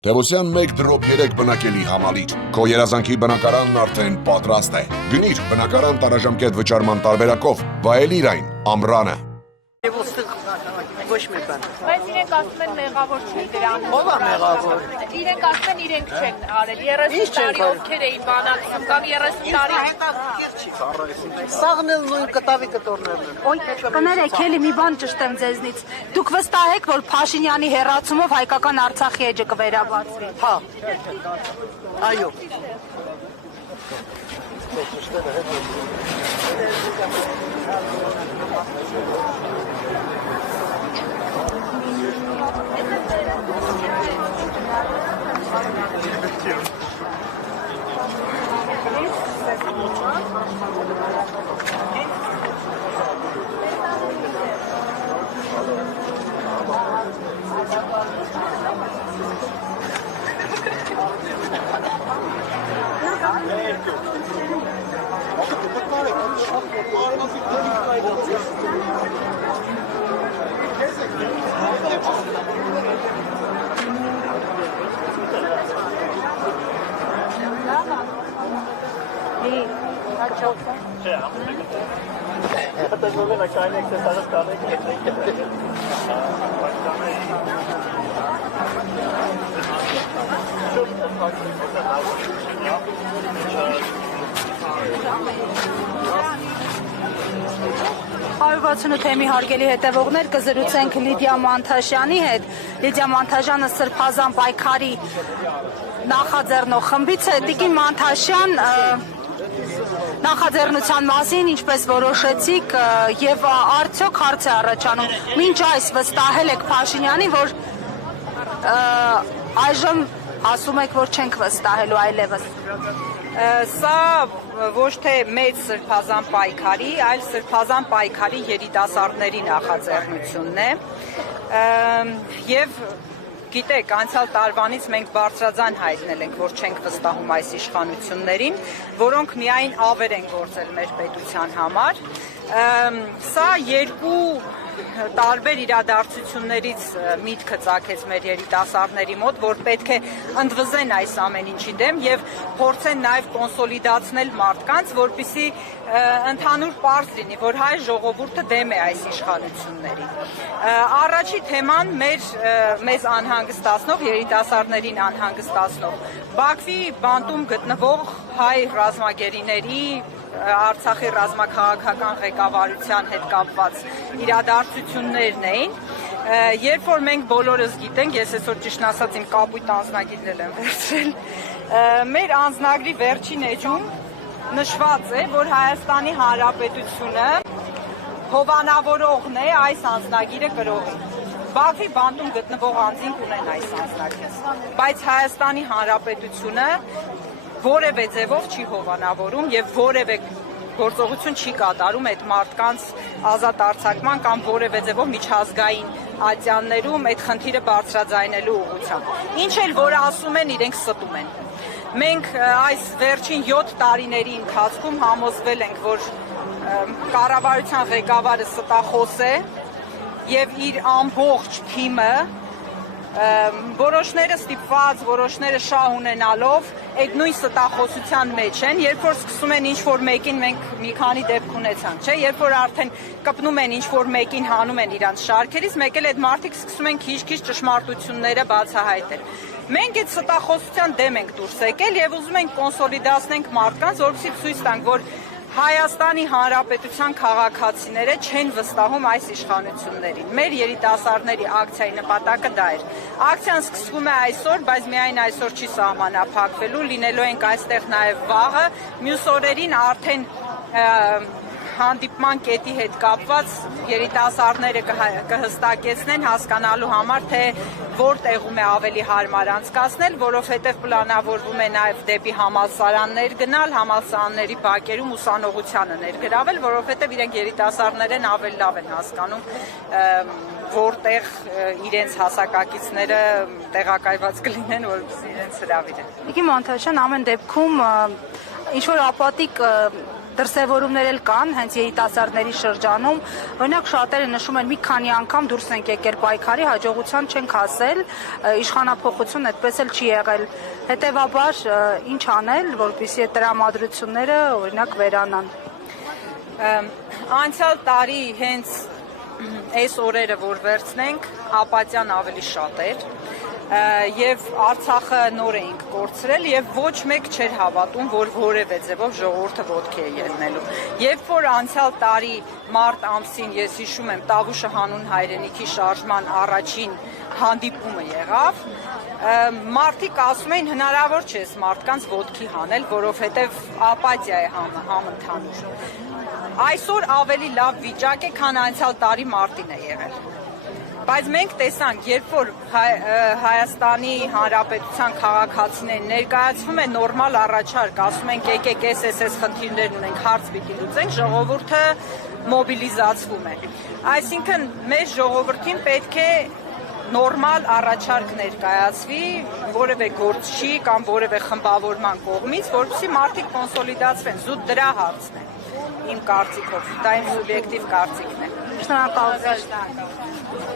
Տևոսյան 1 դրոպ 3 բնակելի համալիր, քո երազանքի բնակարանն արդեն պատրաստ է։ Գնիր բնակարան տարաժամկետ վճարման տարբերակով, վայելիր այն ամռանը։ Եվ ոստեղ ոչ մի բան։ Բայց իրենք ասում են մեղավոր չէ դրանով։ Ո՞վ է մեղավոր։ Իրենք ասում են իրենք չեն արել, 30 տարի ովքեր էին բանակցում կամ 30 տարի։ Սաղն էլ նույն կտավի կտորներն են։ Ոյ, կներեք, էլի մի բան ճշտեմ ձեզնից։ Դուք վստահ եք, որ Փաշինյանի հեռացումով հայկական Արցախի էջը կվերաբացվի։ Հա։ Այո։ Թեմի հարգելի հետևողներ, կզրուցենք Լիդիա Մանթաշյանի հետ։ Լիդիա Մանթաշյանը Սրբազան պայքարի նախաձեռնող խմբից է։ Տիկին Մանթաշյան, նախաձեռնության մասին ինչպես որոշեցիք եւ արդյոք հարց է առաջանում, մինչ այս վստահել եք Փաշինյանին, որ այժմ ասում եք, որ չենք վստահելու այլևս։ Սա ոչ թե մեծ սրբազան պայքարի, այլ սրբազան պայքարի երիտասարդների նախաձեռնությունն է եւ գիտեք, անցյալ տարվանից մենք բարձրաձայն հայտնել ենք, որ չենք վստահում այս իշխանություններին, որոնք միայն ավեր են գործել մեր պետության համար։ Սա երկու տարբեր իրադարձություններից միտքը ծագեց մեր երիտասարդների մոտ, որ պետք է ընդվզեն այս ամեն ինչի դեմ եւ փորձեն նաեւ կոնսոլիդացնել մարդկանց, որպեսզի ընդհանուր պարզ լինի, որ հայ ժողովուրդը դեմ է այս իշխանություններին։ Առաջի թեման մեզ անհանգստացնող, երիտասարդներին անհանգստացնող Բաքվի բանտում գտնվող հայ ռազմագերիների Արցախի ռազմաքաղաքական ղեկավարության հետ կապված իրադարձություններն էին, երբ որ մենք բոլորս գիտենք, ես այսօր ճիշտ ասած իմ կապույտ անձնագիրն եմ վերցրել, մեր անձնագրի վերջին էջում նշված է, որ Հայաստանի Հանրապետությունը հովանավորողն է այս անձնագիրը կրողի։ Բաքվի բանտում գտնվող անձինք ունեն այս անձնագիրը, բայց Հայաստանի Հանրապետությունը որևէ ձևով չի հովանավորում եւ որևէ գործողություն չի կատարում այդ մարդկանց ազատ արձակման կամ որևէ ձևով միջազգային ատյաններում այդ խնդիրը բարձրաձայնելու ուղղությամբ։ Ինչ էլ որ ասում են, իրենք ստում են։ Մենք այս վերջին 7 տարիների ընթացքում համոզվել ենք, որ կառավարության ղեկավարը ստախոս է եւ իր ամբողջ թիմը որոշները ստիպված, որոշները շահ ունենալով այդ նույն ստախոսության մեջ են, երբ որ սկսում են ինչ-որ մեկին մենք մի քանի դեպք ունեցանք, չէ, երբ որ արդեն կպնում են ինչ-որ մեկին հանում են իրանց շարքերից, մեկ էլ այդ մարդիկ սկսում են քիչ-քիչ ճշմարտությունները բացահայտել։ Մենք այդ ստախոսության դեմ ենք դուրս եկել եւ ուզում ենք կոնսոլիդացնենք մարդկանց, որովհետեւ ցույց տանք, որ Հայաստանի Հանրապետության քաղաքացիները չեն վստահում այս իշխանություններին։ Մեր երիտասարդների ակցիայի նպատակը դա էր։ Ակցիան սկսվում է այսօր, բայց միայն այսօր չի սահմանափակվելու, լինելու ենք այստեղ նաև վաղը, մյուս օրերին արդեն հանդիպման կետի հետ կապված երիտասարդները կհստակեցնեն հասկանալու համար, թե որ տեղում է ավելի հարմար անցկացնել, որովհետև պլանավորվում է նաև դեպի համալսարաններ գնալ, համալսարանների բակերում ուսանողությանը ներգրավել, որովհետև իրենք երիտասարդներ են, ավելի լավ են հասկանում, որտեղ իրենց հասակակիցները տեղակայված կլինեն, որովհետև իրենց հրավիրեն։ Տիկին Մանթաշյան, ամեն դեպքում ինչ որ ապատիկ դրսևորումներ էլ կան հենց երիտասարդների շրջանում, օրինակ շատերը նշում են մի քանի անգամ դուրս ենք եկել պայքարի, հաջողության չենք հասել, իշխանափոխություն այդպես էլ չի եղել։ Հետևաբար ինչ անել, որպեսզի այդ տրամադրությունները օրինակ վերանան։ Անցյալ տարի հենց այս օրերը, որ վերցնենք, ապատյան ավելի շատ էր եւ Արցախը նոր էինք կորցրել եւ ոչ մեկ չէր հավատում, որ որևէ ձևով ժողովուրդը ոտքի է ելնելու։ Երբ որ անցյալ տարի մարտ ամսին ես հիշում եմ Տավուշը հանուն հայրենիքի շարժման առաջին հանդիպումը եղավ, մարդիկ ասում էին հնարավոր չէ մարդկանց ոտքի հանել, որովհետեւ ապաթիա է համընդհանուր։ Այսօր ավելի լավ վիճակ է, քան անցյալ տարի մարտին է եղել։ Բայց մենք տեսանք, երբ որ Հայաստանի Հանրապետության քաղաքացիներին ներկայացվում է նորմալ առաջարկ, ասում ենք եկեք այս խնդիրներն ունենք, հարց պիտի լուծենք, ժողովուրդը մոբիլիզացվում է։ Այսինքն մեր ժողովրդին պետք է նորմալ առաջարկ ներկայացվի որևէ գործչի կամ որևէ խմբավորման կողմից, որպեսզի մարդիկ կոնսոլիդացվեն, զուտ դրա հարցն է իմ կարծիքով, դա իմ սուբյեկտիվ կարծիքն է։ Շնորհակալություն։